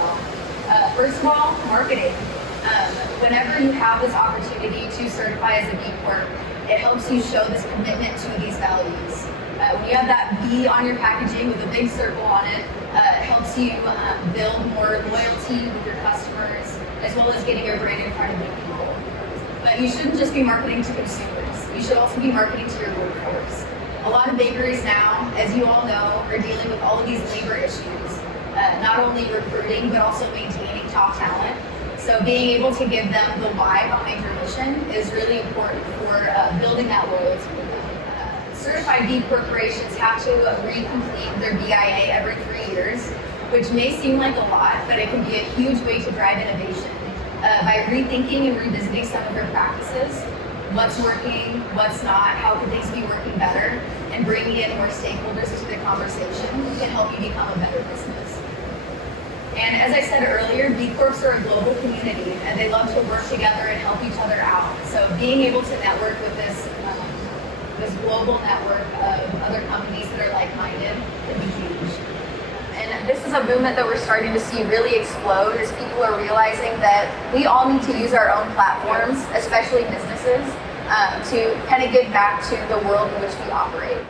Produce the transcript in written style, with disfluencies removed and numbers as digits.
well. First of all, marketing. Whenever you have this opportunity to certify as a B Corp, it helps you show this commitment to these values. When you have that B on your packaging with a big circle on it, it helps you build more loyalty with your customers, as well as getting your brand in front of new people. But you shouldn't just be marketing to consumers. You should also be marketing to your workforce. A lot of bakeries now, as you all know, are dealing with all of these labor issues, not only recruiting, but also maintaining top talent. So being able to give them the why behind your mission is really important for building that loyalty with them. Certified B corporations have to recomplete their BIA every 3 years, which may seem like a lot, but it can be a huge way to drive innovation by rethinking and revisiting some of their practices. What's working, what's not, how can things be working better, and bringing in more stakeholders to the conversation can help you become a better business. And as I said earlier, B Corps are a global community, and they love to work together and help each other out. So being able to network with this global network of other companies that are like-minded can be huge. And this is a movement that we're starting to see really explode as people are realizing that we all need to use our own platforms, especially businesses, to kind of give back to the world in which we operate.